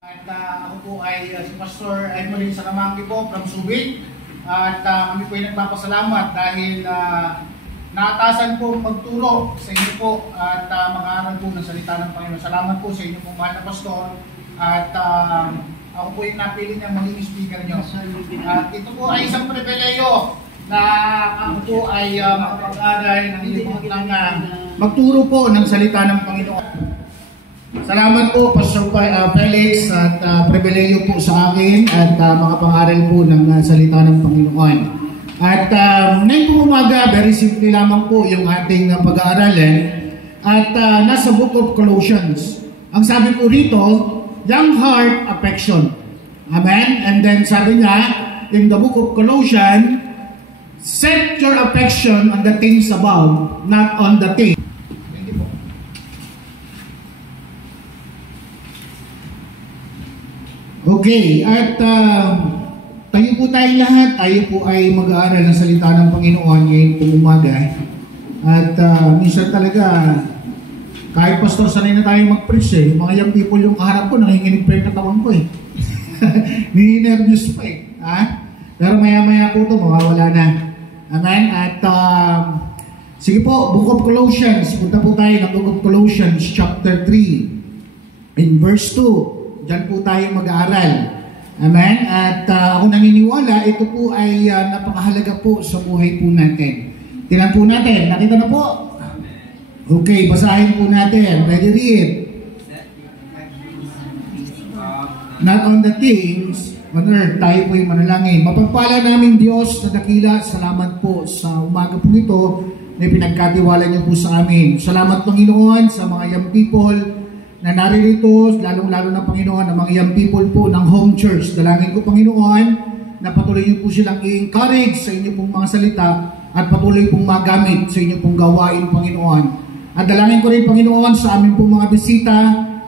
At ako po ay si Pastor Emily Salamangki po from Subic. At kami po ay nagpapasalamat dahil naatasan po magturo sa inyo po at mag-aaral po ng salita ng Panginoon. Salamat po sa inyo po mahal na Pastor. At ako po yung napili niya maging speaker nyo. At ito po ay isang pribileyo na ako po ay mag-aaral ng magturo po ng salita ng Panginoon. Salamat po Pastor Felix at pribileyo po sa akin at mga pangaral po ng salita ng Panginoon. At ngayon po umaga, very simple lamang po yung ating pag-aaralan at nasa Book of Colossians. Ang sabi po rito, young heart affection. Amen? And then sabi niya, in the Book of Colossians, set your affection on the things above, not on the things. Okay, at tayo po tayong lahat, tayo po ay mag-aaral ng salita ng Panginoon ngayon pong umaga. At minsan talaga, kahit pastor, sanay na tayo mag-preach eh. Mga young people yung kaharap ko, nanginginig pa yung katawan ko eh. Nini-nervous pa eh. Ha? Pero maya-maya po ito, mawawala na. Amen? At sige po, Book of Colossians, punta po tayo ng Book of Colossians chapter 3 in verse 2. Diyan po tayo mag-aaral. Amen? At ako naniniwala, ito po ay napakahalaga po sa buhay po natin. Tingnan po natin. Nakita na po? Okay, basahin po natin. Ready read. Not on the things on earth, tayo po yung manalangin. Mapagpala namin Diyos na dakila, salamat po sa umaga po ito na pinagkatiwala niyo po sa amin. Salamat Panginoon sa mga young people na naririto, lalong-lalo ng Panginoon, ng mga young people po ng home church. Dalangin ko, Panginoon, na patuloy niyo po silang i-encourage sa inyo pong mga salita at patuloy pong magamit sa inyo pong gawain, Panginoon. At dalangin ko rin, Panginoon, sa amin pong mga bisita,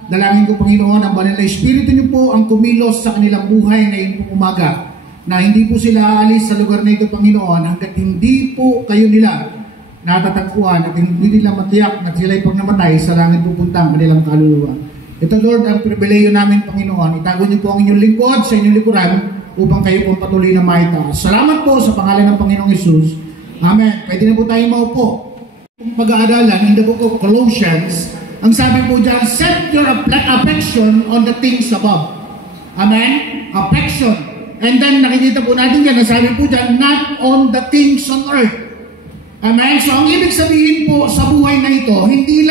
dalangin ko, Panginoon, ang banal na Espiritu niyo po ang kumilos sa kanilang buhay ngayon pong umaga, na hindi po sila aalis sa lugar na ito, Panginoon, hanggat hindi po kayo nila natatagpuan at hindi nila matiyak na sila'y pag namatay sa langit pupunta ang kanilang kaluluwa. Ito, Lord, ang pribileyo namin, Panginoon. Itago niyo po ang inyong lingkod sa inyong likuran upang kayo pong patuloy na maitaas. Salamat po sa pangalan ng Panginoong Hesus. Amen. Pwede na po tayo maupo. Pag-aaralan in the Book of Colossians, ang sabi po dyan, set your affection on the things above. Amen? Affection. And then nakikita po natin dyan, ang sabi po dyan, not on the things on earth. Amen? So, ang ibig sabihin po sa buhay na ito, hindi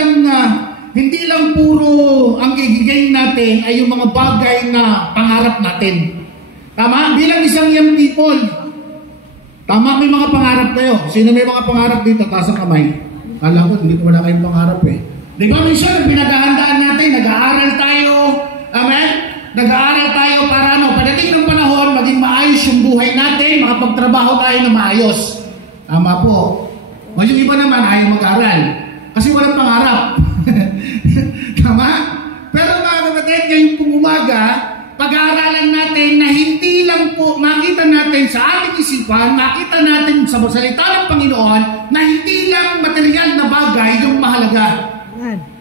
lang puro ang gigigay natin ay yung mga bagay na pangarap natin. Tama? Bilang isang young people, tama, may mga pangarap kayo. Sino may mga pangarap dito? Taas ang kamay. Kala ko, hindi ko wala kayong pangarap eh. Di ba, minsan, pinaghahandaan natin, nag-aaral tayo. Amen? Nag-aaral tayo para pagdating ng panahon, maging maayos yung buhay natin, makapagtrabaho tayo na maayos. Tama po. O yung iba naman ayaw mag-aral kasi walang pangarap. Tama? Pero mga kapatid, ngayong pong umaga, pag-aaralan natin na hindi lang po makita natin sa ating isipan, makita natin sa salita ng Panginoon na hindi lang material na bagay yung mahalaga.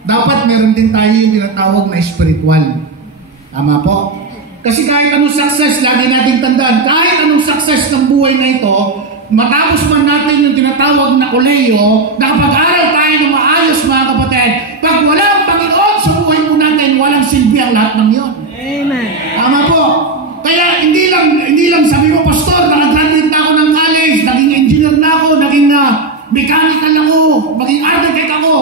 Dapat meron din tayo yung tinatawag na spiritual. Tama po? Kasi kahit anong success, lagi natin tandaan, kahit anong success ng buhay na ito, matapos man natin yung tinatawag na koleyo, nakapag-aral tayo ng maayos mga kapatid, pag wala ang Panginoon sa buhay po natin, walang silbi ang lahat ng yun. Amen. Tama po. Kaya hindi lang sabi mo, Pastor, nakagraduate na ako ng college, naging engineer na ako, naging mechanical ako, maging architect ako.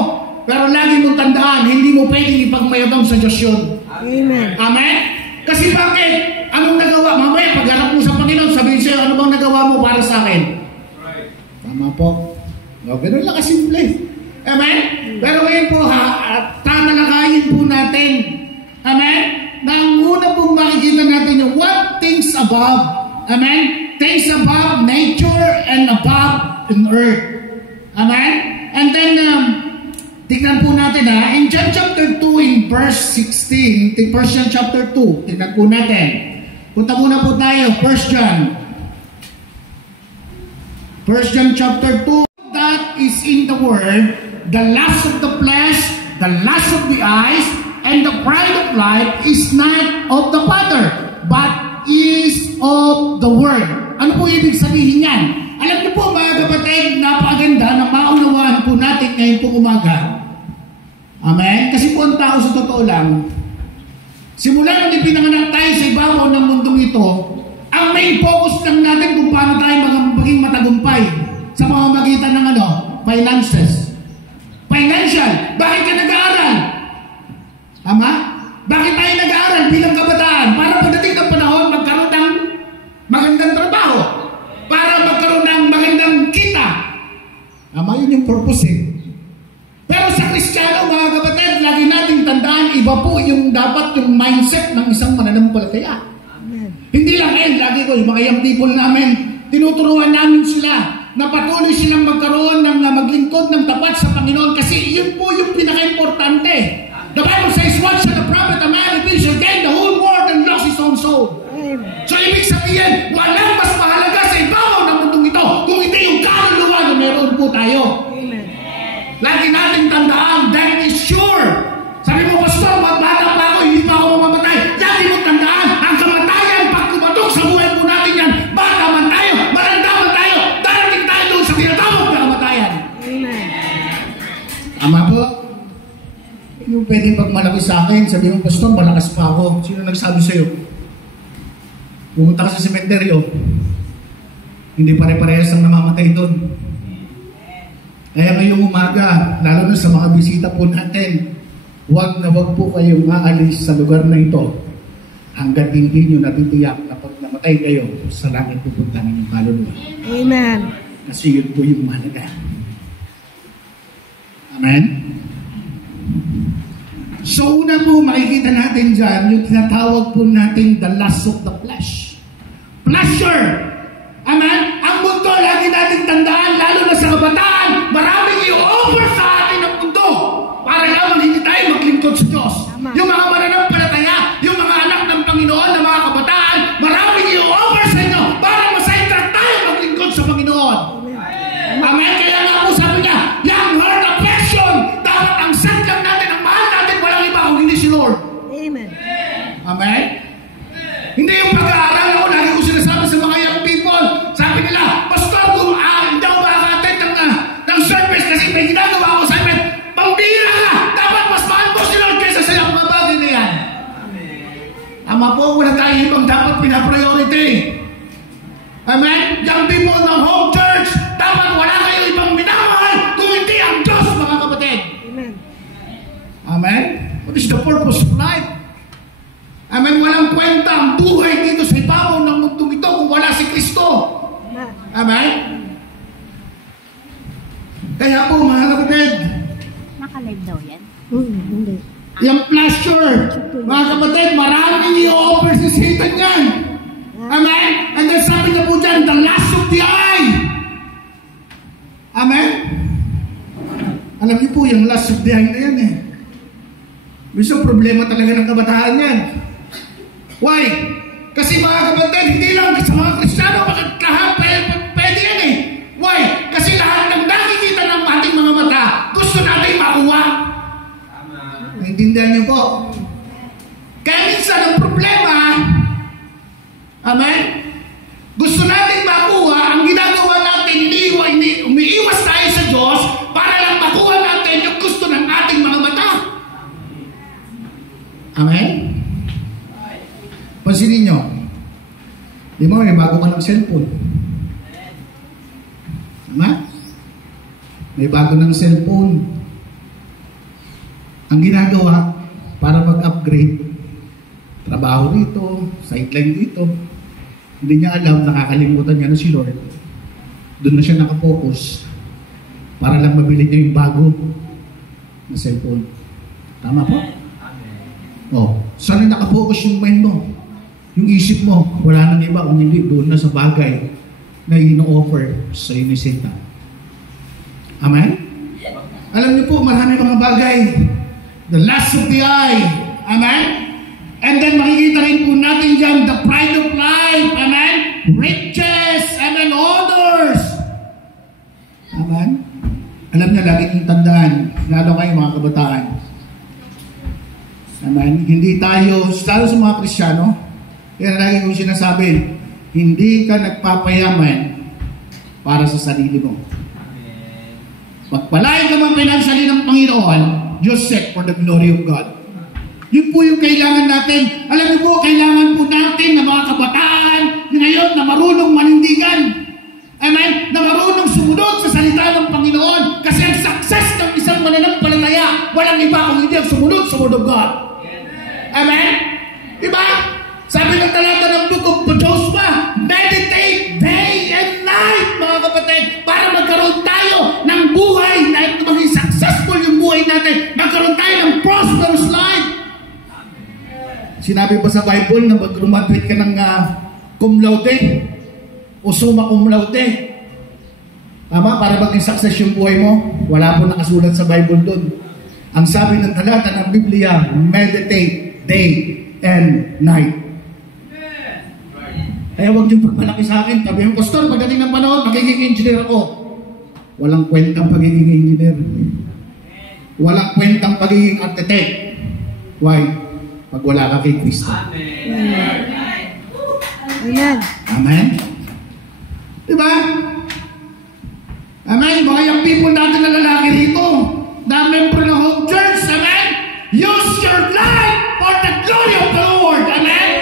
Pero lagi mong tandaan, hindi mo pwedeng ipagmayabang sa Diyos yun. Amen. Amen? Kasi bakit? Anong nagawa? Mamaya, pagharap mo sa Panginoon, sabihin sa'yo, ano bang nagawa mo para sa akin? Right. Tama po. No, ganun lang kasimple. Amen? Pero ngayon po, tatalakayin po natin. Amen? Na ang una pong makikita natin yung what things above. Amen? Things above nature and above in earth. Amen? And then, tingnan po natin in John chapter 2 in verse 16, 1 John chapter 2, tingnan po natin. Punta muna po tayo, 1 John. 1 John chapter 2, that is in the world, the lust of the flesh, the lust of the eyes, And the pride of life is not of the Father, but is of the Word. Ano po ibig sabihin yan? Alam niyo po mga kapatid, napakaganda na maunawaan po natin ngayon po umaga. Amen? Kasi po ang tao sa totoo lang, simula nang ipinanganak tayo sa ibabaw ng mundong ito, ang main focus lang natin kung paano tayo maging matagumpay sa pamamagitan ng finances. Financial. Bakit ka nag-aaral? Tama? Bakit tayo nag-aaral bilang kabataan? Para pagdating ng panahon, magkaroon ng magandang trabaho. Para magkaroon ng magandang kita. Tama, yun yung purpose eh. Pero sa Kristiyano, mga kapatid, lagi nating tandaan, iba po yung dapat yung mindset ng isang mananampalataya. Amen. Hindi lang lagi ko, yung mga young people namin, tinuturuan namin sila na patuloy silang magkaroon ng maglingkod ng tapat sa Panginoon kasi yun po yung pinaka-importante. The Bible says, what shall the profit a man if he shall gain the whole world and lose his own soul? Amen. So ibig sabihin, walang mas mahalaga sa ibabaw ng mundong ito kung hindi yung kaluluwa na meron po tayo. Amen. Lagi natin tandaan, that is sure. Sabi mo, Pastor, magbata pa ako, hindi pa ako mamamatay. Lagi mo tandaan, ang kamatayan, pag kumatok sa buhay po natin yan, bata man tayo, maranda man tayo, darating tayo doon sa tinatawag na kamatayan. Amen. Tama po? Yung pwede pag malaki sa akin, sabi mo, Pastor, malakas pa ako. Sino nagsabi sa'yo? Pumunta ka sa sementeryo, hindi pare-parehas ang namamatay doon. Kaya ngayong umaga, lalo na sa mga bisita po natin, huwag na huwag po kayong maalis sa lugar na ito hanggang hindi nyo natitiyak na pag namatay kayo, sa langit pupunta ninyong kaluluwa. Amen. Kasi yun po yung mahalaga. Amen? So una po, makikita natin dyan, yung tinatawag po natin the lust of the flesh. Pleasure. Amen? Ang mundo, lagi natin tandaan, lalo na sa kabataan, maraming i-offer sa atin ang mundo para naman hindi tayo maglingkod sa Diyos. Tama. Yung mga mananampalataya, yung mga anak ng Panginoon na mga kabataan, maraming i-offer sa inyo para masidetrack tayo maglingkod sa Panginoon. Amen? Amen? Kaya nga po sabi niya, young heart affection, dapat ang set lang natin, ang mahal natin, walang iba kung hindi si Lord. Amen? Amen? Hindi yung pag-aaral ako, lagi ko sinasabi sa mga young people, sabi nila, Pastor, kung hindi ako makaka-attend ng service kasi may ginagawa ako sa amin, pambira ka! Dapat mas mahal mo si Lord kaysa sa iyong mga bagay na yan. Ama po, wala tayo ibang dapat pinapriority. Amen? Young people ng home church, dapat wala kayo ibang minamahal kung hindi ang Diyos, mga kapatid. Amen? Amen? What is the purpose of life? Amen, walang kwenta ang buhay dito sa ibabaw ng mundong ito kung wala si Kristo. Amen? Kaya po, mga kapatid, naka-live daw yan? Hindi. Yung pleasure, mga kapatid, maraming i-offer si Satan yan. Amen? And then sabi na po dyan, the lust of the eye. Amen? Alam niyo po, yung lust of the eye na yan eh. Bisa problema talaga ng kabataan yan. Why? Kasi mga kapatid, hindi lang sa mga Kristiyano, lahat pwede yan eh. Why? Kasi lahat ng nakikita ng ating mga mata, gusto natin makuha. Naintindihan niyo po? Kaya minsan ang problema, amen? Gusto natin makuha, ang ginagawa natin, hindi umiiwas tayo sa Diyos para lang makuha natin yung gusto ng ating mga mata. Amen? Pansinin nyo, di ba may bago ka ng cellphone? Tama? May bago ng cellphone. Ang ginagawa, para mag-upgrade, trabaho dito, sideline dito, hindi niya alam, nakakalimutan niya na si Lord. Doon na siya nakafocus para lang mabili niya yung bago na cellphone. Tama po? Oh, saan nakafocus yung mind mo? Yung isip mo, wala nang iba kung hindi doon na sa bagay na ino-offer sa iyo ni Satan. Amen? Alam niyo po, marami mga bagay. The lust of the eye. Amen? And then makikita rin po natin dyan, the pride of life. Amen? Riches. Amen? Honors. Amen? Alam niyo, lagi niyong tandaan, lalo kayo mga kabataan. Amen? Hindi tayo, lalo sa mga Kristiyano, yan ang lagi kong sinasabi, hindi ka nagpapayaman para sa sarili mo. Pagpalain ka man financially ng Panginoon, just seek for the glory of God. Yun po yung kailangan natin. Alam niyo po, kailangan po natin na mga kabataan ngayon na marunong manindigan. Amen? Na marunong sumunod sa salita ng Panginoon. Kasi ang success ng isang mananampalataya, walang iba kung hindi ang sumunod sa Word of God. Amen? Diba? Sabi ng talata ng Book of Joshua, meditate day and night, mga kapatid, para magkaroon tayo ng buhay na maging successful yung buhay natin. Magkaroon tayo ng prosperous life. Sinabi pa sa Bible na mag-graduate ka ng cum laude o summa cum laude. Tama? Para maging success yung buhay mo. Wala po nakasulat sa Bible doon. Ang sabi ng talata ng Biblia, meditate day and night. Kaya huwag niyong pagmalaki sa akin. Sabi yung pastor, pagdating ng panahon, magiging engineer ako. Walang kwentang pagiging engineer. Walang kwentang pagiging architect. Why? Pag wala ka kay Kristo. Amen. Amen? Diba? Amen? Mga yung people natin na lalaki rito, na member ng home church, amen? Use your life for the glory of the Lord. Amen?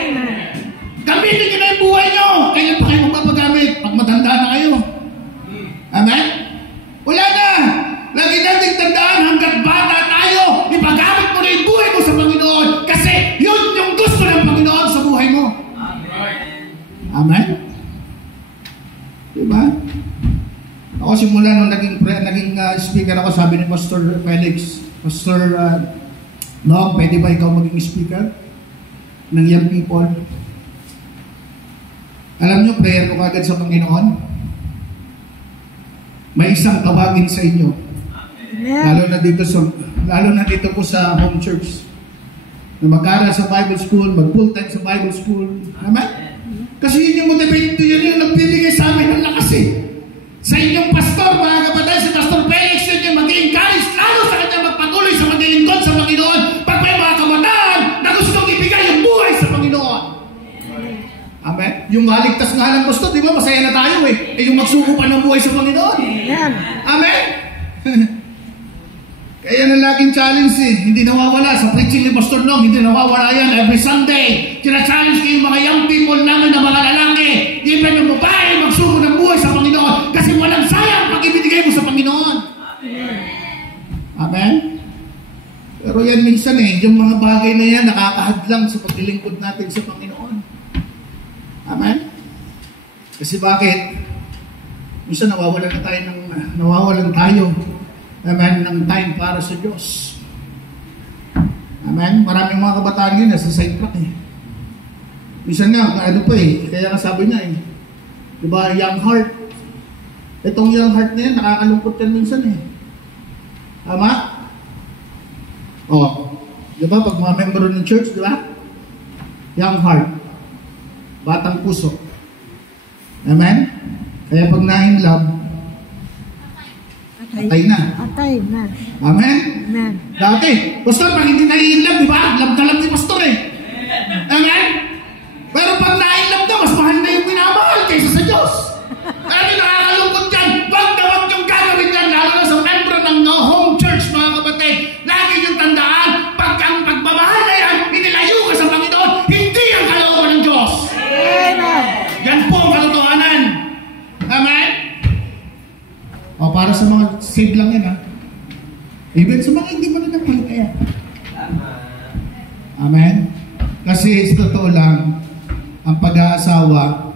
Gamitin nyo na yung buhay nyo. Kailan pa kayo magpapagamit? Pag matanda na kayo. Amen? Wala na. Lagi natin tandaan hanggat bata tayo, ipagamit mo na yung buhay mo sa Panginoon kasi yun yung gusto ng Panginoon sa buhay mo. Amen? Diba? Ako simula nung naging speaker ako, sabi ni Pastor Felix, Pastor no, pwede ba ikaw maging speaker ng young people? Alam nyo, prayer ko kagad sa Panginoon. May isang tawagin sa inyo. Lalo na dito po sa home church. Na mag-aral sa Bible school, mag-full time sa Bible school. Amen? Kasi yun yung motivate, yun yung nagbibigay sa amin ng lakas eh. Sa inyong pastor, mga kapatid, si Pastor Felix, yun yung mag-encourage, lalo sa kanya magpatuloy sa maglilingkod sa Panginoon. Pag may mga kabataan na gustong ibigay yung buhay sa Panginoon. Amen? Yung maligtas nga lang gusto, di ba? Masaya na tayo eh. Yung magsuko pa ng buhay sa Panginoon. Amen? Kaya na laging challenge eh. Hindi nawawala. Sa preaching ni Pastor Long, hindi nawawala yan. Every Sunday, sina-challenge kayo mga young people namin na mga lalaki. Even yung babae, magsuko ng buhay sa Panginoon. Kasi walang sayang pag ibinigay mo sa Panginoon. Amen? Pero yan minsan eh, yung mga bagay na yan, nakakahadlang sa paglilingkod natin sa Panginoon. Amen? Kasi bakit? Minsan nawawalan tayo amen, ng time para sa Diyos. Amen? Maraming mga kabataan yun, nasa side track eh. Minsan nga, ano pa eh, kaya nga sabi niya eh, diba, young heart. Itong young heart na yan, nakakalungkot yan minsan eh. Tama? Diba, pag mga member ng church, diba? Young heart. Batang puso. Amen? Kaya pag na-in love, atay na. Amen? Amen. Dati, Pastor, pag hindi na-in love, di ba? Love na love ni Pastor eh. Amen? Pero pag na-in love na, mas mahal na yung minamahal kaysa sa Diyos. Kaya nakakalungkot yan. Wag yung gagawin yan, lalo na sa member ng home church, mga kapatid. Lagi yung tandaan, pag ang pagmamahal na yan, inilayo ka sa Panginoon, hindi ang kalooban ng Diyos. Amen. Yan po ang katotohanan. Amen? Para sa mga save lang yan ha. Even sa mga hindi mo na nagpalataya. Amen? Kasi sa totoo lang, ang pag-aasawa,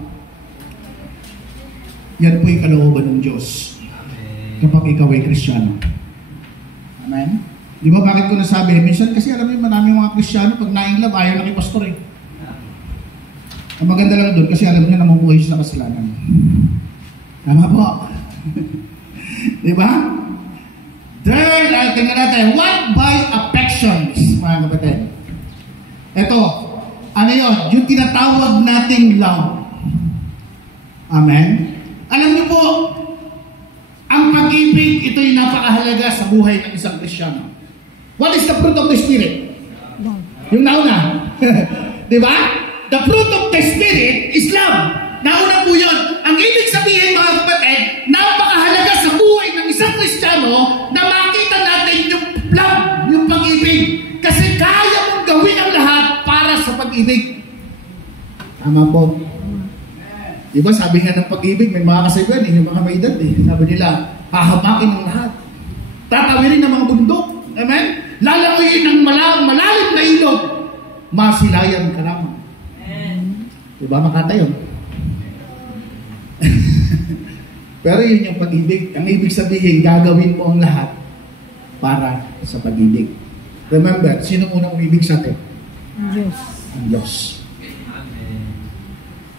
yan po yung kalooban ng Diyos. Kapag ikaw ay Kristiyano. Amen? Di ba bakit ko nasabi? Minsan kasi alam mo yung maraming mga Kristiyano, pag na-in love, ayaw na kay pastor eh. Ang maganda lang doon kasi alam niya namumuhay siya sa kasalanan. Tama po. Di ba? Third, tingnan natin, what by affections, mga kapatid? Ito, ano yun? Yung tinatawag nating love. Amen? Alam niyo po, ang pag-ibig, ito yung napakahalaga sa buhay ng isang Kristiyano. What is the fruit of the Spirit? Yung nauna. Di ba? The fruit of the Spirit is love. Nauna po yun. Ang ibig sabihin, mga kapatid, napakahalaga sa buhay ng isang Kristiyano na makita natin yung love, yung pag-ibig. Kasi kaya mong gawin ang lahat para sa pag-ibig. Tama po. Diba sabi nga ng pag-ibig, may mga kasayban, yung mga may edad sabi nila, hahamakin ang lahat. Tatawirin ng mga bundok. Amen? Lalamuyin ng malalim na ilog. Masilayan ka naman. Diba makata yun? Pero yun yung pag-ibig. Ang ibig sabihin, gagawin mo ang lahat para sa pag-ibig. Remember, sino unang umibig sa atin? Diyos. Ang Diyos.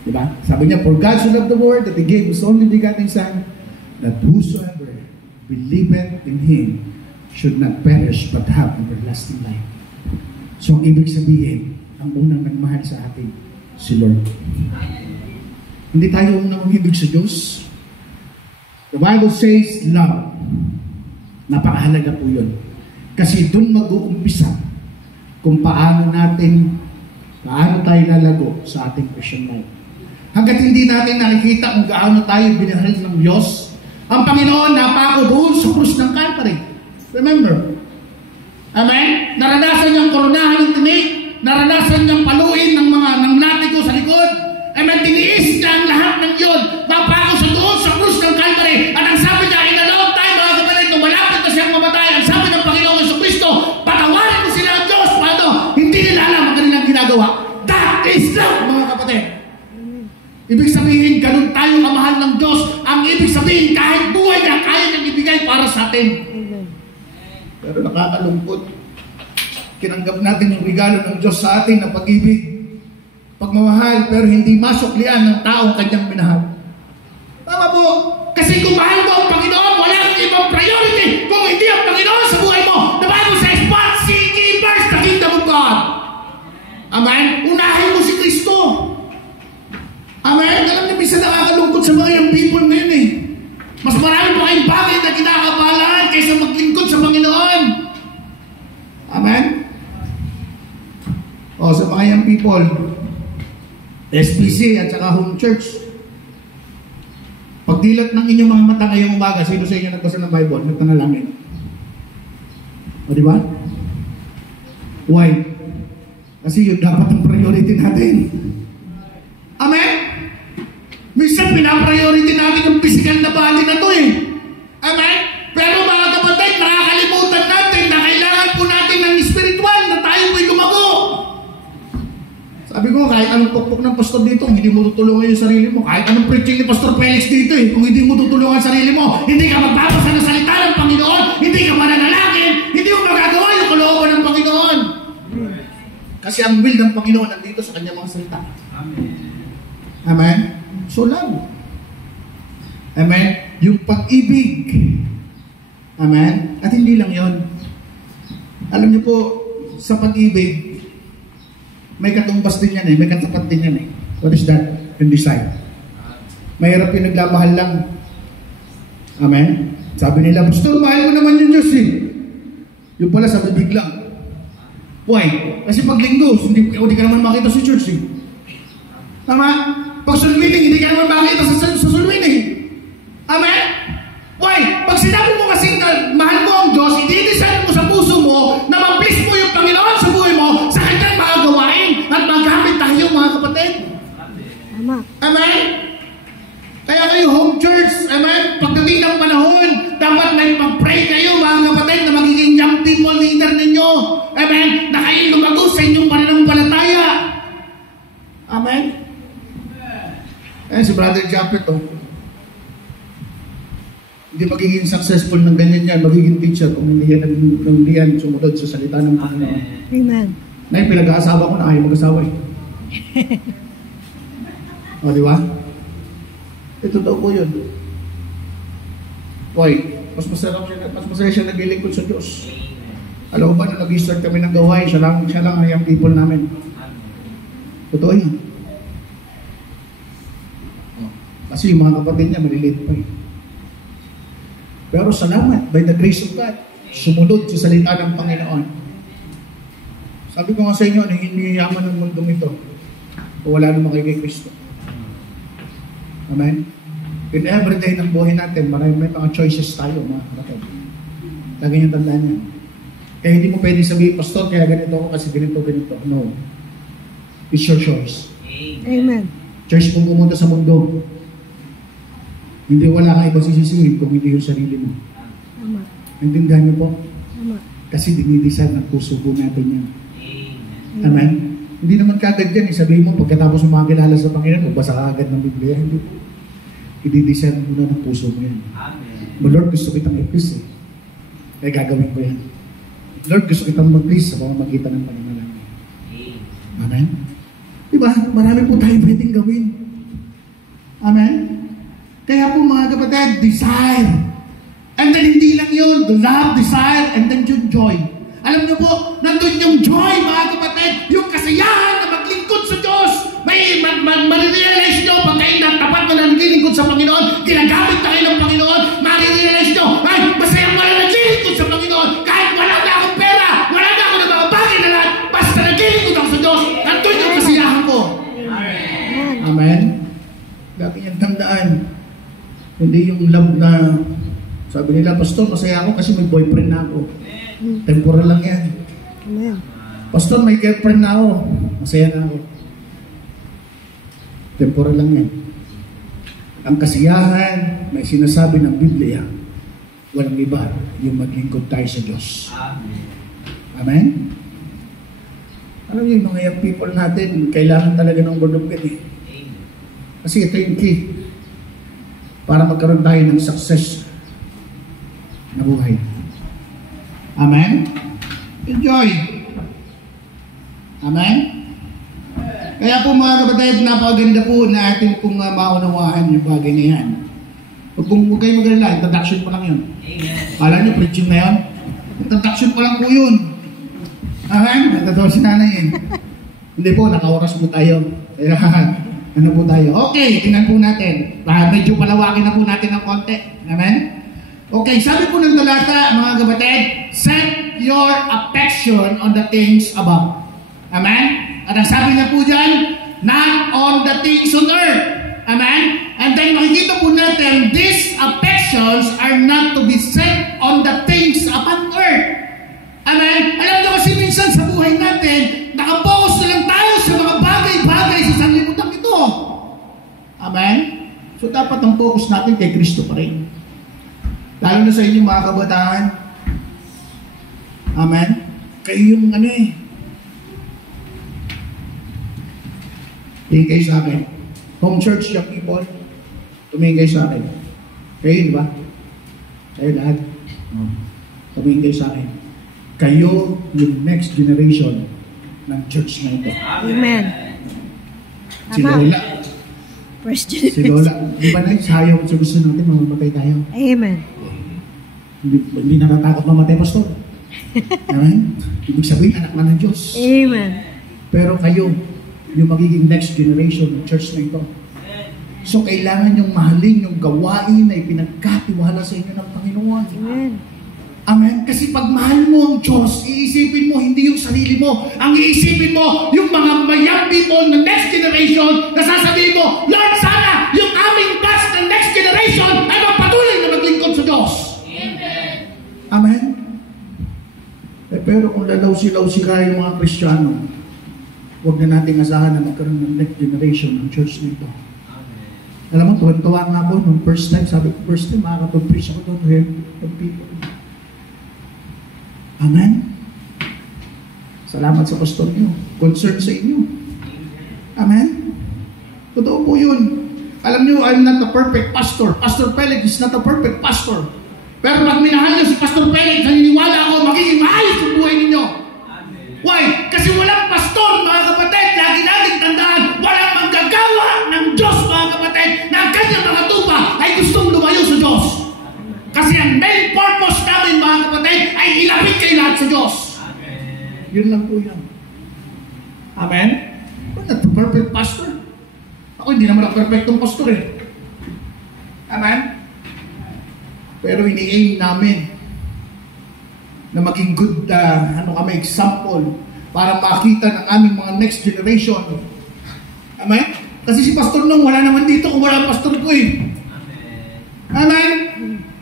Diba? Sabi niya, for God so loved the world that He gave His only begotten Son, that whosoever believeth in Him should not perish but have everlasting life. So, ang ibig sabihin, ang unang nagmahal sa atin, si Lord. Hindi tayo unang umibig sa Diyos. The Bible says, love. Napakahalaga po yun. Kasi doon mag-uumpisa kung paano tayo lalago sa ating Christian life. Hanggat hindi natin nakikita kung gaano tayo binahal ng Diyos, ang Panginoon napako doon sa krus ng Calvary. Remember? Amen? Naranasan niyang koronahan ng tinig, naranasan niyang paluin ng latigo sa likod. Amen? Tiniis niya ang lahat ng yun. Napako sa doon sa krus ng Calvary. At ang sabi niya, in a long time, mga kapatid, nung malapit na siyang mamatay, ang sabi ng Panginoong Jesucristo, patawarin mo sila ang Diyos. Paano? Hindi nila alam ang kanilang ginagawa. That is love, mga kapatid. Ibig sabihin, ganun tayo kamahal ng Diyos. Ang ibig sabihin, kahit buhay niya, kaya niyang ibigay para sa atin. Pero nakakalungkot. Kinanggap natin yung regalo ng Diyos sa atin na pag-ibig, pagmamahal, pero hindi masuklian ng taong kanyang minahal. Tama po. Kasi kung mahal mo ang Panginoon, wala kang ibang priority kung hindi ang Panginoon sa buhay mo. The Bible says, but seek ye first the kingdom of God. Amen? Unahin mo si Kristo. Amen? Alam niyo, minsan nakakalungkot sa mga young people ngayon Mas marami pa kayong bagay na kinakabalaan kaysa maglingkod sa Panginoon. Amen? O, sa mga young people, SPC at saka home church, pagdilat ng inyong mga mata ngayong umaga, sino sa inyo nagbasa ng Bible? Nagtanalangin. O, di ba? Why? Kasi yun dapat ang priority natin. Amen? Minsan pinapriority natin yung physical na body na to Amen? Pero mga kapatid, nakakalimutan natin na kailangan po natin ng spiritual na tayo po'y lumago. Sabi ko, kahit anong pukpok ng pastor dito, kung hindi mo tutulungan yung sarili mo, kahit anong preaching ni Pastor Felix dito kung hindi mo tutulungan ang sarili mo, hindi ka magbabasa ng salita ng Panginoon, hindi ka mananalangin, hindi mo magagawa yung kalooban ng Panginoon. Kasi ang will ng Panginoon nandito sa kanyang mga salita. Amen? Amen? So love. Amen? Yung pag-ibig. Amen? At hindi lang yon. Alam niyo po, sa pag-ibig, may katumbas din yan may katapat din yan What is that? Yung design. Mahirap yung naglamahal lang. Amen? Sabi nila, Pastor, mahal mo naman yung Diyos Yung pala sa bibig lang. Why? Kasi pag linggo, hindi ka naman makita sa church Tama? Pag sulwining, hindi ka naman makita sa sulwining. Amen? Why? Pag sinabi mo kasi mahal mo ang Diyos, i-decide mo sa puso mo na ma-please mo yung Panginoon sa buhay mo sa kanyang mga gawain at magamit tayo, mga kapatid. Amen? Kaya kayo home church, amen? Pagdating ng panahon, dapat may mag-pray kayo, mga kapatid, na magiging young people leader ninyo. Amen? Na kayo lumago sa inyong pananampalataya. Amen? Si Brother Japet, hindi magiging successful ng ganyan yan, magiging teacher kung hindi yan sumunod sa salita ng Panginoon. Amen. Na yung pinag-aasawa ko na ayaw mag-asawa O, di ba? Ito daw po yun. Why? Mas masaya siya naglilingkod sa Diyos. Alam mo ba na nag-start kami ng gawain, siya lang ang young people namin. Totoo yan. Kasi yung mga kapatid niya, maliliit pa Pero salamat, by the grace of God, sumunod sa salita ng Panginoon. Sabi ko nga sa inyo, hindi yaman ng mundong ito o wala naman kay Kristo. Amen? In everyday ng buhay natin, may mga choices tayo, mga kapatid. Lagi niyong tandaan yan. Kaya hindi mo pwede sabihin, Pastor, kaya ganito ako kasi ganito. No. It's your choice. Amen. Choice mong pumunta sa mundo. Hindi wala kang ibang sisisihin kung hindi yung sarili mo. Tama. Naintindihan niyo po? Tama. Kasi dinidesign ng puso po natin yan. Amen? Hindi naman kagad yan. Sabihin mo, pagkatapos mo makakilala sa Panginoon, magbasa ka agad ng Biblia. Hindi po. I-design muna ng puso mo yan. But Lord, gusto kitang i-please eh. Kaya gagawin ko yan. Lord, gusto kitang mag-please sa pamamagitan ng pananalangin. Amen? Diba? Marami po tayo pwedeng gawin. Amen? Kaya po mga kapatid, desire. And then hindi lang yun. The love, desire, and then yung joy. Alam niyo po, nandun yung joy mga kapatid, yung kasiyahan na maglingkod sa Diyos. Marirealize nyo, pag kayo natapat na naglilingkod sa Panginoon, ginagamit tayo ng Panginoon, marirealize nyo, ay, masayang naglilingkod sa Panginoon, kahit wala na akong pera, wala na ako ng mga bagay na lahat, basta naglilingkod ako sa Diyos, nandun yung kasiyahan ko. Amen? Lagi niyang tandaan, hindi yung love na, sabi nila, Pastor, masaya ako kasi may boyfriend na ako. Temporal lang yan. Amen. Pastor, may girlfriend na ako. Masaya na ako. Temporal lang yan. Ang kasiyahan, may sinasabi ng Biblia, walang iba, yung maglingkod tayo sa Diyos. Amen? Alam niyo, yung mga young people natin, kailangan talaga ng Word of God eh. Kasi ito yung key para magkaroon tayo ng success na buhay. Amen? Enjoy! Amen? Kaya po mga kapatid, napakaganda po na ating pong maunawahan yung bagay na yan. Huwag kayo magalala, introduction pa lang yun. Kala nyo, preaching na yun? Introduction pa lang po yun. Amen? Natatawa si nanay eh. Hindi po, naka-oras po tayo. Kaya, ano po tayo? Okay, tingnan po natin. Medyo palawakin na po natin ng konti. Amen? Okay, sabi po ng talata, mga kapatid, set your affection on the things above. Amen? At ang sabi niya po dyan, not on the things on earth. Amen? And then makikita po natin, these affections are not to be set on the things upon earth. Amen? Alam niyo kasi minsan sa buhay natin, nakapokus na lang tayo sa mga bagay-bagay sa sanlibutan ito. Amen? So dapat ang focus natin kay Kristo pa rin. Lalo na sa inyo mga kabataan. Amen? Kayo yung tingin kayo sa akin. Home church young people, tumingin kayo sa akin. Kayo, di ba? Kayo lahat. Tumingin kayo sa akin. Kayo yung next generation ng church na ito. Amen. Si Lola. First Si generation. Lola. Di ba na sayaw sa gusto natin, mamamatay tayo. Amen. Hindi natatakot mamatay, Pastor. Amen? Ibig sabihin, anak na ng Diyos. Amen. Pero kayo, yung magiging next generation ng church na ito. So, kailangan yung mahalin yung gawain na ipinagkatiwala sa inyo ng Panginoon. Amen. Amen? Kasi pag mahal mo ang Diyos, iisipin mo hindi yung sarili mo. Ang iisipin mo, yung mga young people ng next generation na sasabihin mo, Lord, sana yung aming batch ng next generation ay magpatuloy na maglingkod sa Diyos. Amen? Pero kung lalaw-si ka yung mga Kristiyano, huwag na nating asahan na magkaroon ng next generation ng church na ito. Alam mo, tuwan-tuwa nga ako nung first time, sabi ko, first time, makakapag-preach ako doon to help people. Amen? Salamat sa pastor niyo. Concern sa inyo. Amen? Totoo po yun. Alam niyo, I'm not a perfect pastor. Pastor Felix is not a perfect pastor. Pero pag minahal niyo si Pastor Felix, naniniwala ako, magiging maayos ang buhay ninyo. Why? Kasi walang pastor, mga kapatid, lagi nating tandaan, walang manggagawa ng Diyos, mga kapatid, na ang kanyang mga tupa ay gustong lumayo sa Diyos. Kasi ang main purpose namin, mga kapatid, ay ilapit kayo lahat sa Diyos. Amen. Yun lang po yan. Amen? I'm not a perfect pastor. Ako hindi naman ang perfectong pastor eh. Amen? Pero ini-aim namin na maging good, example para makita ng aming mga next generation. Amen? Kasi si Pastor Nung, wala naman dito kung wala ang pastor ko eh. Amen?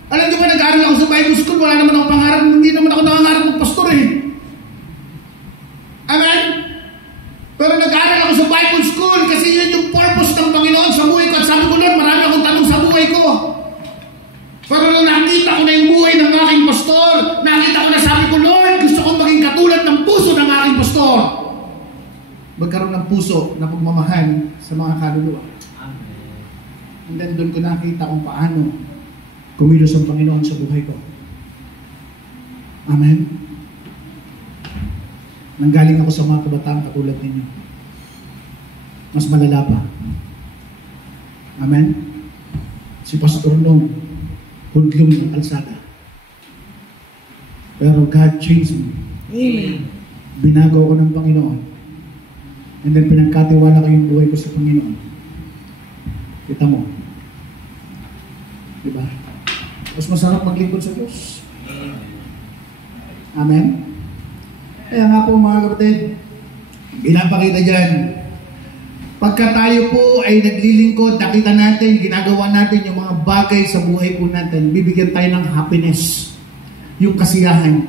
Alam niyo ba, nag-aaral ako sa Bible School, wala naman ako pangarap, hindi naman ako nangangarap ng pastor eh. Amen? Pero nag-aaral ako sa Bible School kasi yun yung purpose ng Panginoon sa buhay ko. At sabi ko, Lord, marami akong tanong sa buhay ko. Pero nung nakita ko na yung buhay ng aking pastor, nakita ko na, sabi ko, Lord, gusto kong maging katulad ng puso ng aking pastor. Magkaroon ng puso na pagmamahal sa mga kaluluwa. And then doon ko nakita kung paano kumilos ang Panginoon sa buhay ko. Amen? Nanggaling ako sa mga kabataan katulad ninyo. Mas malala pa. Amen? Si Pastor Nung, hudlong ng kalsada. Pero God changed me. Amen. Binago ako ng Panginoon. And then pinagkatiwala ko yung buhay ko sa Panginoon. Kita mo. Diba? Mas masarap maglingkod sa Diyos. Amen? Kaya nga po mga kapatid, pinapakita dyan, pagka tayo po ay naglilingkod, nakita natin, ginagawa natin yung mga bagay sa buhay po natin, bibigyan tayo ng happiness, yung kasiyahan.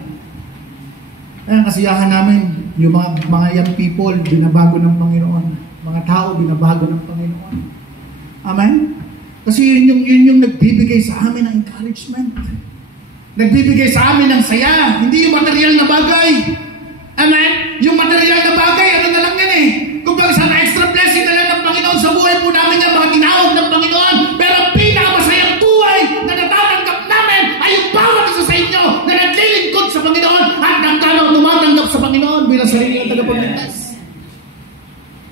Kaya kasiyahan namin, yung mga young people, binabago ng Panginoon. Mga tao, binabago ng Panginoon. Amen? Kasi yun yung nagbibigay sa amin ng encouragement. Nagbibigay sa amin ng saya. Hindi yung material na bagay. Amen? Yung material na bagay, ano na lang yan eh. Kung baga sana extra blessing na lang ng Panginoon sa buhay po namin yan, mga tinawag ng Panginoon. Pero pinakamasayang buhay na natatanggap namin ay yung bawat isa sa inyo na naglilingkod sa Panginoon at tumatanggap sa Panginoon bilang sarili ng tagapagligtas.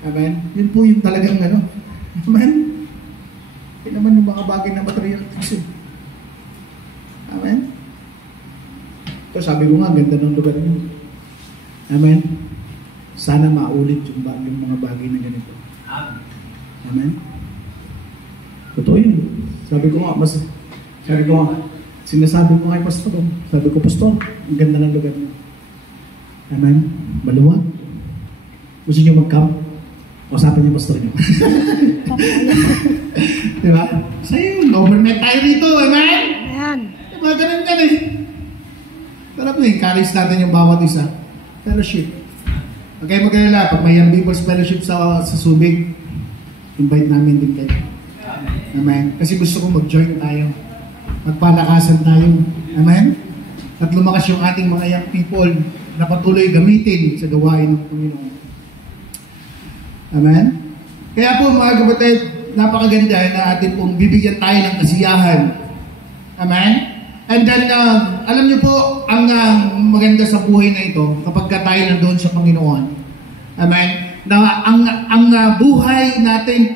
Amen? Yun po yung talagang ano. Amen? Hindi naman yung mga bagay na material kasi. Amen? So sabi ko nga, ganda ng lugar niyo. Amen? Sana maulit yung mga bagay na ganito. Amen? Totoo yun. Sabi ko nga, sinasabi mo kay Pastor, sabi ko, Pastor, ang ganda ng lugar niyo. Amen? Maluwag. Gusto niyo mag-camp? Usapan niyo Pastor niyo. Diba? Sa'yo, overnight tayo rito. Amen? Amen. Diba? Ganun yan eh. Pero encourage natin yung bawat isa. Fellowship. Okay, mag-alala. Pag may Young People's Fellowship sa Subic, invite namin din kayo. Amen? Kasi gusto kong mag-join tayo. Magpalakasan tayo. Amen? At lumakas yung ating mga young people na patuloy gamitin sa gawain ng Panginoon. Amen? Kaya po mga kapatid, napakaganda na atin pong bibigyan tayo ng kasiyahan. Amen? And then, alam niyo po, ang maganda sa buhay na ito, kapag tayo nandoon sa Panginoon, amen, na ang buhay natin,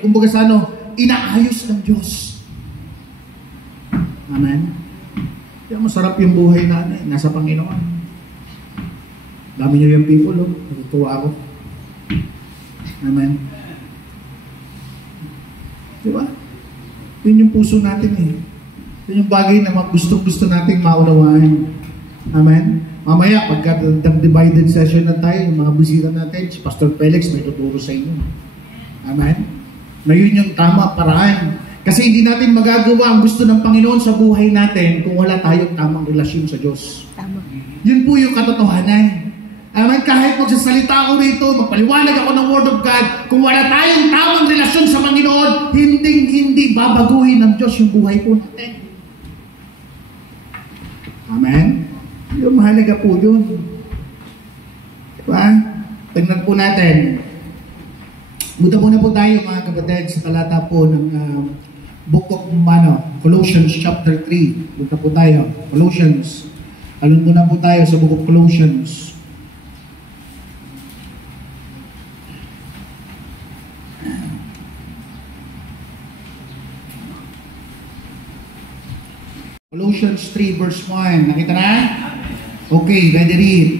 kumbaga sa inaayos ng Diyos. Amen? Kaya masarap yung buhay na nasa Panginoon. Dami niyo yung people, natutuwa ako. Amen? Diba? Yun yung puso natin eh. Yun yung bagay na gustong-gusto nating maunawaan. Amen? Mamaya, pagka divided session na tayo, yung mga bisita natin, si Pastor Felix may tuturo sa inyo. Amen? Na yun yung tama paraan. Kasi hindi natin magagawa ang gusto ng Panginoon sa buhay natin kung wala tayong tamang relasyon sa Diyos. Tama. Yun po yung katotohanan. Amen? Kahit magsasalita ako rito, magpaliwanag ako ng Word of God, kung wala tayong tamang relasyon sa Panginoon, hindi babaguhin ng Diyos yung buhay po natin. Amen? Yung mahalaga po yun. Diba? Tignan po natin. Punta muna po tayo mga kapatid sa talata po ng Book of Colossians chapter 3. Punta po tayo. Colossians. Alun po na po tayo sa Book of Colossians. Colossians 3 verse 1. Nakita na? Okay, ready read.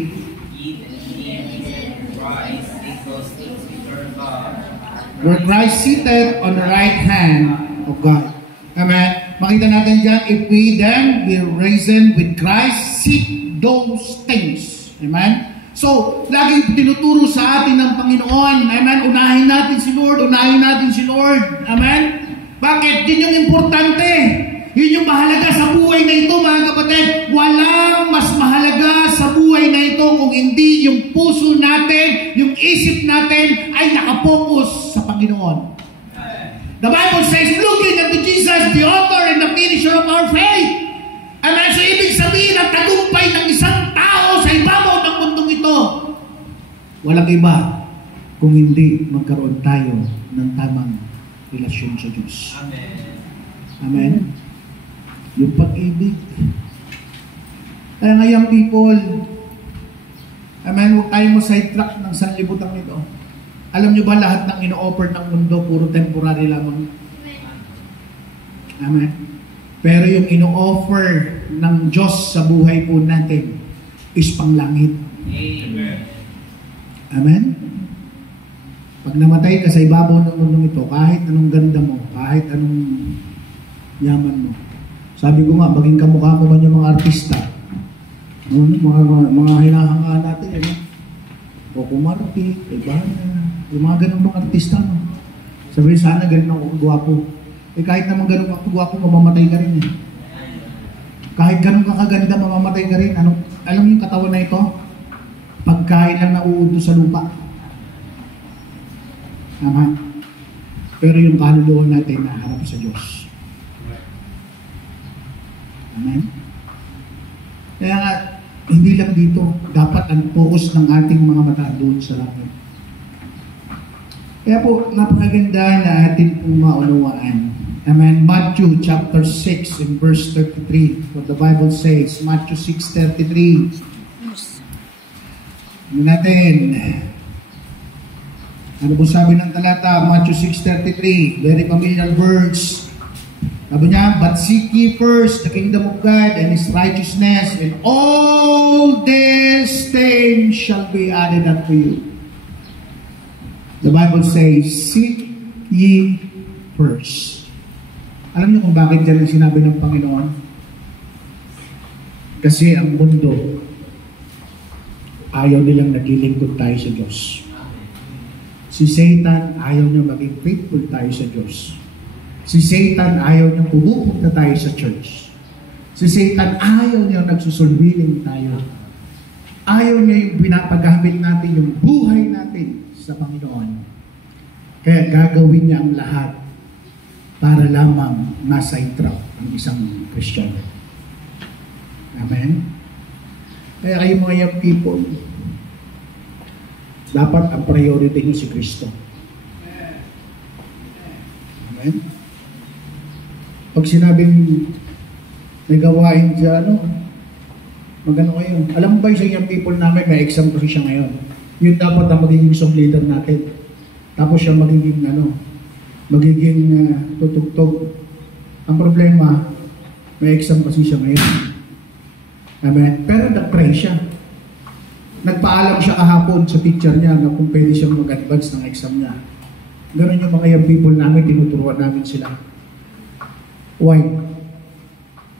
Where Christ seated on the right hand of God. Amen. Makita natin dyan, if we then be risen with Christ, seek those things. Amen. So, laging tinuturo sa atin ng Panginoon. Amen? Unahin natin si Lord. Unahin natin si Lord. Amen? Bakit? Yun yung importante. Yun yung mahalaga sa buhay na ito, mga kapatid. Walang mas mahalaga sa buhay na ito kung hindi yung puso natin, yung isip natin ay nakapokus sa Panginoon. The Bible says, looking unto Jesus, the author and the finisher of our faith. Amen? So, ibig sabihin ang tagumpay ng isang tao sa ibabaw ng mundong ito. Walang iba kung hindi magkaroon tayo ng tamang relasyon sa Diyos. Amen. Amen? Yung pag-ibig. Kaya ngayon, people, amen, huwag tayo ma-sidetrack ng sanlibutan nito. Alam nyo ba lahat ng ino-offer ng mundo, puro temporary lamang? Amen? Pero yung ino-offer ng Diyos sa buhay po natin is panglangit. Amen. Amen? Pag namatay ka sa ibabaw ng mundong ito, kahit anong ganda mo, kahit anong yaman mo, sabi ko nga, maging kamukha mo man yung mga artista, mga hinahanga natin, o kumarapit, yung mga ganun mga artista, no? Sabi sana ganun ako gwapo. Kahit naman ganun ako gwapo, mamamatay ka rin. Kahit ganun ka kaganda, mamamatay ka rin. Alam mo yung katawan na ito? Pagkain lang nauunto sa lupa. Tama? Pero yung kaluluwa natin naharap sa Diyos. Amen? Kaya nga, hindi lang dito, dapat ang focus ng ating mga mata doon sa langit. Kaya po, napakaganda na atin pong maunawaan. Amen. Matthew chapter 6 and verse 33. What the Bible says, Matthew 6:33. Ano natin? Ano po sabi ng talata? Matthew 6:33. Very familiar words. Sabi niya, but seek ye first the kingdom of God and His righteousness, and all these things shall be added unto you. The Bible says, seek ye first. Alam niyo kung bakit yan ang sinabi ng Panginoon? Kasi ang mundo, ayaw nilang naglilingkod tayo sa Diyos. Si Satan, ayaw niya maging faithful tayo sa Diyos. Si Satan, ayaw niya pumupunta tayo sa church. Si Satan, ayaw niya nagsusulbiling tayo. Ayaw niya yung pinapagamit natin, yung buhay natin sa Panginoon. Kaya gagawin niya ang lahat para lamang nasa-entrap ang isang Kristiyano. Amen? Kaya kayo mga young people, dapat ang priority niyo si Kristo. Amen? Pag sinabing may gawain siya, magano kayo. Alam mo ba yung sa young people namin, may exam kasi siya ngayon. Yun dapat ang magiging song leader natin. Tapos siya magiging tutugtog. Ang problema, may exam kasi siya ngayon. Amen? Pero nag-pray siya. Nagpaalam siya kahapon sa teacher niya na kung pwede siyang mag-advance ng exam niya. Ganon yung mga young people namin, tinuturuan namin sila. Why?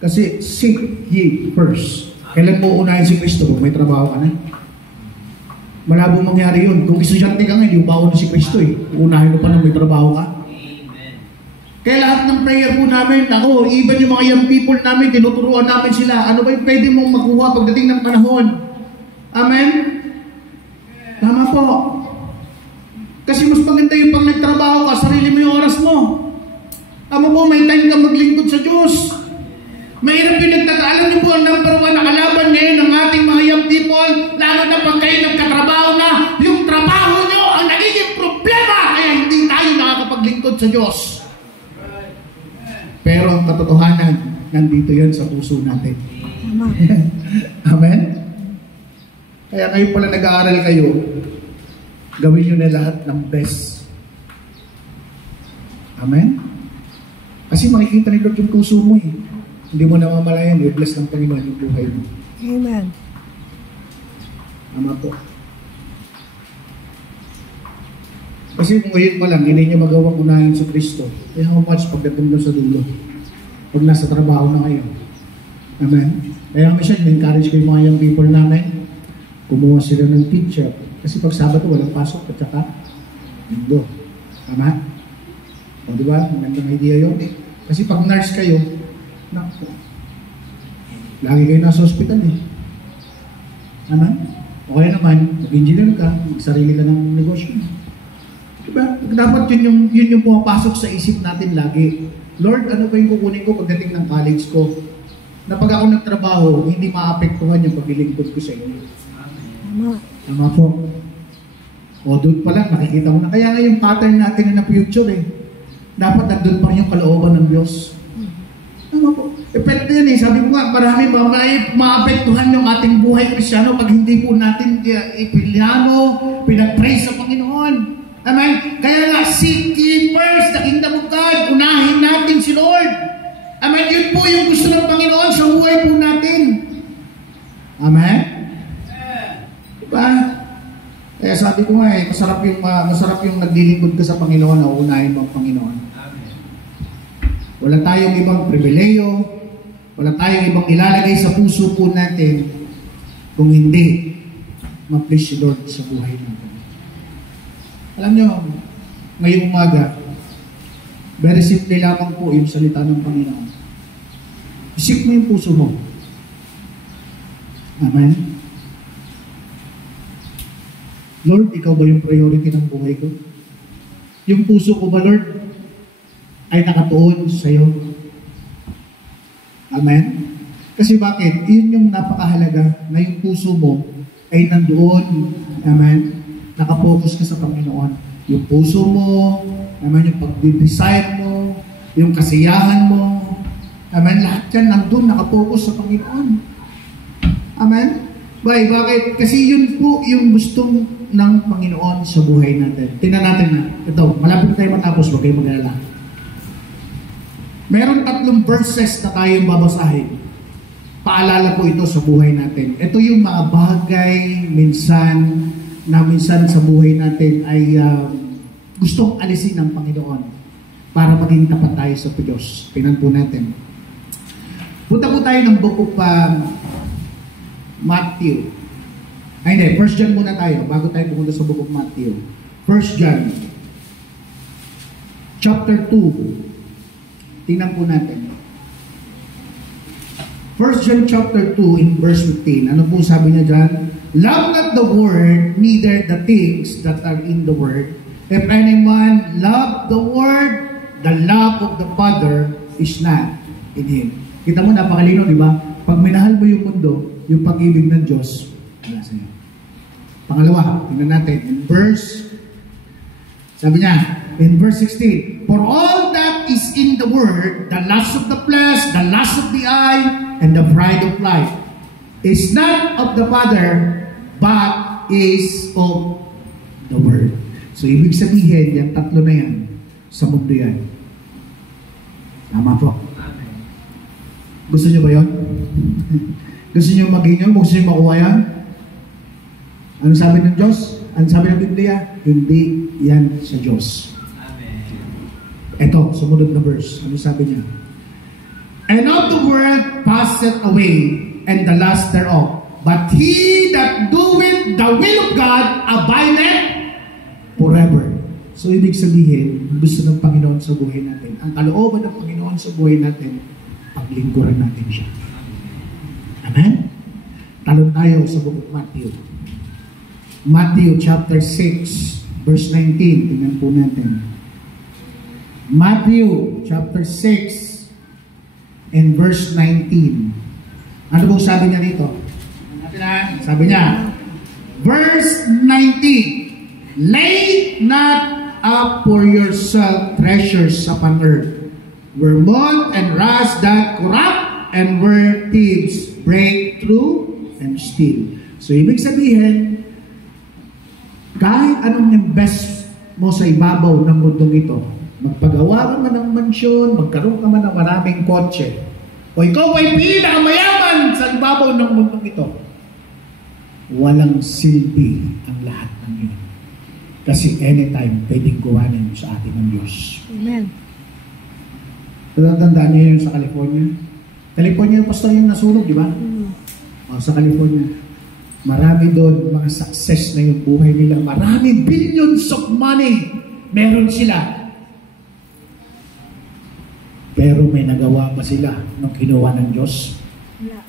Kasi seek ye first. Kailan mo unahin si Kristo? Kung may trabaho ka na. Malabo mangyari yun. Kung estudyante ka nga, hindi mo pauna si Kristo eh. Unahin mo pa na may trabaho ka. Amen. Kaya lahat ng prayer po namin, even yung mga young people namin, tinuturuan namin sila. Ano ba yung pwede mong makuha pagdating ng panahon? Amen? Tama po. Kasi mas maganda yung pag nagtrabaho ka, sarili mo yung oras mo. Tama po, may time ka maglingkod sa Diyos. Mahirap yung nagtataalam niyo po ang number one na kalaban ngayon ng ating mga young people, lalo na pag kayo nagkatrabaho na, yung trabaho nyo ang nagiging problema, kaya hindi tayo nakakapaglingkod sa Diyos. Pero ang katotohanan, nandito yan sa puso natin. Amen? Kaya kayo pala nag-aaral kayo, gawin nyo na lahat ng best. Amen? Kasi makikita ni Lord yung puso mo eh. Hindi mo namamalayan, i-bless ng Panginoon yung buhay mo. Amen. Tama po. Kasi kung ngayon pa lang, hindi niya magawang unahin sa Kristo, eh how much pagdating doon sa dulo? Pag nasa trabaho na kayo. Amen? Kaya minsan, na-encourage ko yung mga young people namin, Kumuha sila ng teacher. Kasi pag Sabado, walang pasok at saka Linggo. Tama? O diba? Magandang idea yun. Kasi pag nurse kayo, naku, lagi kayo nasa hospital eh. Tama? O kaya naman, mag-engineer ka, magsarili ka ng negosyo. Diba? Dapat yun yung pumapasok sa isip natin lagi. Lord, ano ba yung kukunin ko pagdating ng college ko? Na pag ako nagtrabaho, hindi maapektuhan yung paglilingkod ko sa inyo. Tama. Tama po. O doon pa lang, nakikita ko na. Kaya nga yung pattern natin na future eh. Dapat nandun pa rin yung kalooban ng Diyos. Tama po. Epekto yan eh. Sabi ko nga, marami ba maapektuhan yung ating buhay Kristyano pag hindi po natin ipiliano, pinag-pray sa Panginoon. Amen? Kaya nga, seek ye first the kingdom of God. Unahin natin si Lord. Amen? Yun po yung gusto ng Panginoon sa buhay po natin. Amen? Diba? Kaya sabi ko nga eh, masarap yung naglilingkod ka sa Panginoon na uunahin mo ang Panginoon. Wala tayong ibang pribileyo, wala tayong ibang ilalagay sa puso po natin kung hindi ma-please si Lord sa buhay natin. Alam nyo, ngayong umaga, very simple lamang po yung salita ng Panginoon. Isip mo yung puso mo. Amen? Lord, ikaw ba yung priority ng buhay ko? Yung puso ko ba, Lord, ay nakatuon sa iyo? Amen? Kasi bakit? Yun yung napakahalaga na yung puso mo ay nandoon. Amen? Nakapokus ka sa Panginoon. Yung puso mo, amen, yung pag-desire mo, yung kasiyahan mo, amen, lahat yan nandun, nakapokus sa Panginoon. Amen? Bakit? Kasi yun po yung gustong ng Panginoon sa buhay natin. Tingnan natin na. Ito, malapit tayo matapos, huwag kayo mag-alala. Meron 3 verses na tayong babasahin. Paalala po ito sa buhay natin. Ito yung mga bagay minsan sa buhay natin ay gustong alisin ng Panginoon para maging tapat tayo sa Diyos. Tingnan po natin. Punta po tayo ng book of Matthew. Ay hindi, 1 John muna tayo bago tayo pumunta sa book of Matthew. 1 John chapter 2. Tingnan po natin. 1 John chapter 2 in verse 15. Ano po sabi niya dyan? Love not the world, neither the things that are in the world. If any man love the world, the love of the Father is not in him. Kita mo, napakalino, di ba? Pag minahal mo yung mundo, yung pag-ibig ng Diyos, wala sa'yo. Pangalawa, tingnan natin. Sabi niya, in verse 16, for all that is in the world, the lust of the flesh, the lust of the eye, and the pride of life, is not of the Father, but is of the world. So, ibig sabihin, yung 3 na yan, sa mundo yan. Tama po. Gusto niyo ba yun? Gusto niyo maging yun? Gusto niyo makuha yan? Ano sabi ng Diyos? Ano sabi ng Biblia? Hindi yan sa Diyos. Ito, sumunod na verse. Ano sabi niya? And of the world passeth away, and the lust thereof. But he that doeth the will of God abideth forever. So, ibig sabihin, gusto ng Panginoon sa buhay natin. Ang kalooban ng Panginoon sa buhay natin, paglingkuran natin siya. Amen? Talon tayo sa book of Matthew. Matthew chapter 6, verse 19. Tingnan po natin. Matthew chapter 6 and verse 19. Ano bang sabi niya dito? Sabi niya, verse 19, lay not up for yourself treasures upon earth, where moth and rust doth corrupt, and where thieves break through and steal. So, ibig sabihin, kahit anong invest mo sa ibabaw ng mundong ito, magpagawa ka man ng mansyon, magkaroon ka man ng maraming kotse, o ikaw ay pinakamayaman sa ibabaw ng mundong ito, walang silbi ang lahat ng yun. Kasi anytime, pwedeng kuhanin sa atin ng Diyos. Amen. Tandaan niyo yun sa California? California, pastor yung nasunog, di ba? O, sa California. Marami doon, mga success na yung buhay nila. Marami, billions of money. Meron sila. Pero may nagawa ba sila nung kinuha ng Diyos? Wala.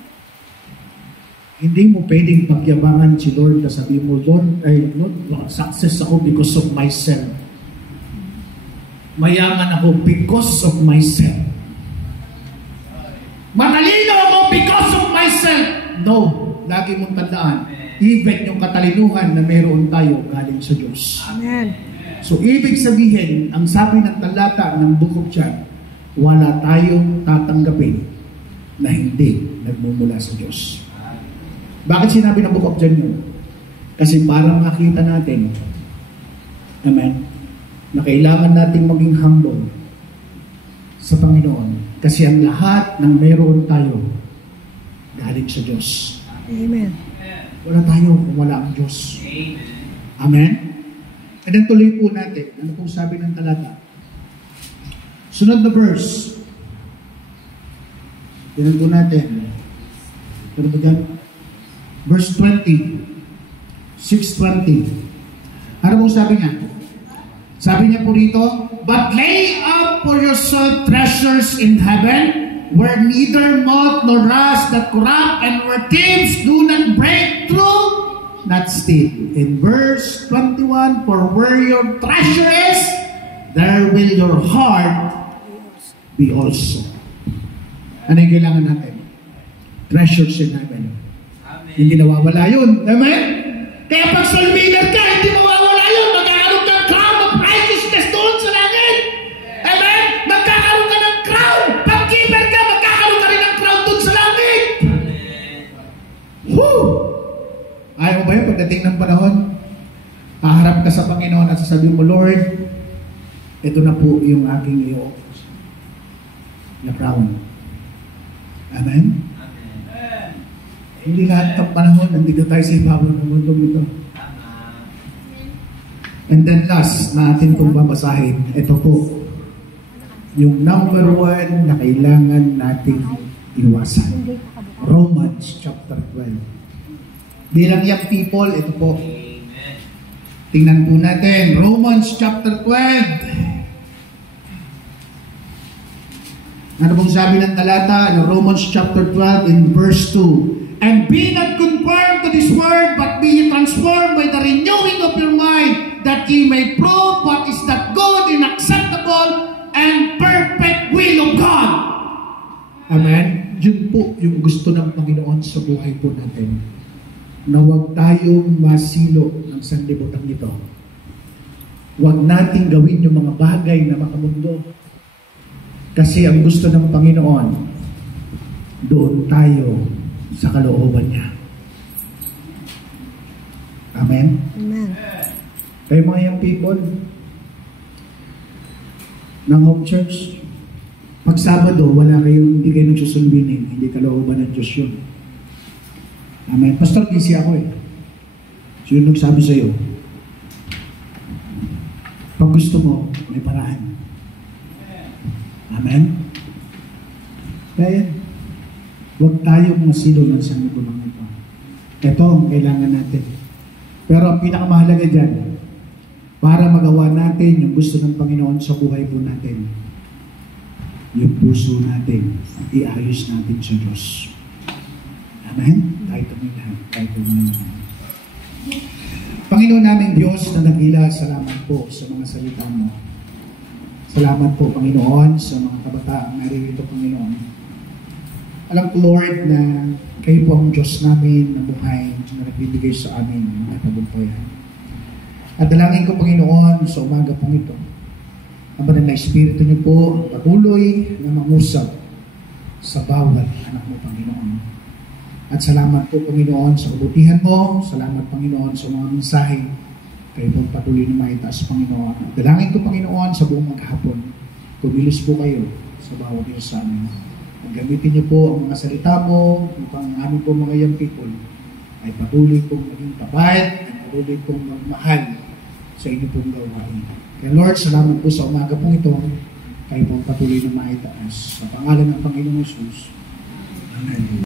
Hindi mo pwedeng pagyabangan si Lord na sabi mo, Lord, success ako because of myself. Mayaman ako because of myself. Matalino ako because of myself. No. Lagi mong tandaan, even yung katalinuhan na meron tayo galing sa Diyos. Amen. So, ibig sabihin, ang sabi ng talata ng Book of John, wala tayong tatanggapin na hindi nagmumula sa Diyos. Bakit sinabi ng Book of John yun? Kasi para makita natin, amen, na kailangan natin maging humble sa Panginoon. Kasi ang lahat ng meron tayo galing sa Diyos. Amen. Wala tayo kung wala ang Diyos. Amen? And then tuloy po natin. Ano pong sabi ng talata? Sunod na verse. Tignan po natin. Ano po dyan? Verse 20. 6:20. Ano pong sabi niya? Sabi niya po rito, but lay up for yourself treasures in heaven, where neither moth nor rust that corrupt, and where thieves do not break through, not steal. In verse 21, for where your treasure is, there will your heart be also. Ano yung kailangan natin? Treasures in heaven. Amen. Hindi nawawala yun. Amen? Kaya pag salminer ka, hindi mawawala yun. Magkakaroon ka ng crown of righteousness doon sa langit. Amen? Magkakaroon ka ng crown. Pag-keeper ka, magkakaroon ka rin ng crown doon sa langit. Woo! Ayaw mo ba yun? Pagdating ng panahon, haharap ka sa Panginoon at sasabihin mo, Lord, ito na po yung aking iyo na crown. Amen? Amen. Hindi lahat ng panahon, nandito tayo sa ibabaw ng mundo ito. And then last na atin kong babasahin, ito po, yung number 1 na kailangan nating iwasan. Romans chapter 12. Bilang young people, ito po. Tingnan po natin, Romans chapter 12. Ano pong sabi ng talata? Romans chapter 12 in verse 2. And be not conformed to this world, but be ye transformed by the renewing of your mind, that ye may prove what is that good and acceptable and perfect will of God. Amen? Yun po yung gusto ng Panginoon sa buhay po natin. Na huwag tayong masilo ng sanlibutan nito. Huwag nating gawin yung mga bagay na makamundo. Kasi ang gusto ng Panginoon, doon tayo sa kalooban niya. Amen? Amen. Kayo mga young people ng Hope Church, pag Sabado, hindi kayo nagsusunbinin, hindi kalooban ng Diyos yun. Amen? Pastor, busy ako eh. Sino nagsabi sa'yo? Pag gusto mo, may paraan. Amen? Kaya, huwag tayong masilo ng sanlibutan ito. Ito ang kailangan natin. Pero ang pinakamahalaga dyan, para magawa natin yung gusto ng Panginoon sa buhay po natin, yung puso natin, iayos natin sa Diyos. Amen? Kahit ang lahat, kahit ang lahat. Panginoon naming Diyos na dakila, salamat po sa mga salita mo. Salamat po, Panginoon, sa mga kabataang naririto, Panginoon. Alam ko, Lord, na kayo po ang Diyos namin na buhay na nagbibigay sa amin ng mga tagumpayan. At dalangin ko, Panginoon, sa umaga pong ito, ang banal na Espiritu niyo po patuloy na mangusap sa bawat anak mo, Panginoon. At salamat po, Panginoon, sa kabutihan mo. Salamat, Panginoon, sa mga mensahe. Kayo po patuloy na maitaas, Panginoon. At dalangin ko, Panginoon, sa buong maghapon. Kumilos po kayo sa bawat isa sa amin. Gamitin niyo po ang mga salita mo, upang amin po mga young people ay patuloy pong maging tapat at patuloy pong magmahal sa inyo pong gawain. Kaya Lord, salamat po sa umaga pong ito. Kayo po patuloy na maitaas. Sa pangalan ng Panginoong Jesus. Amen.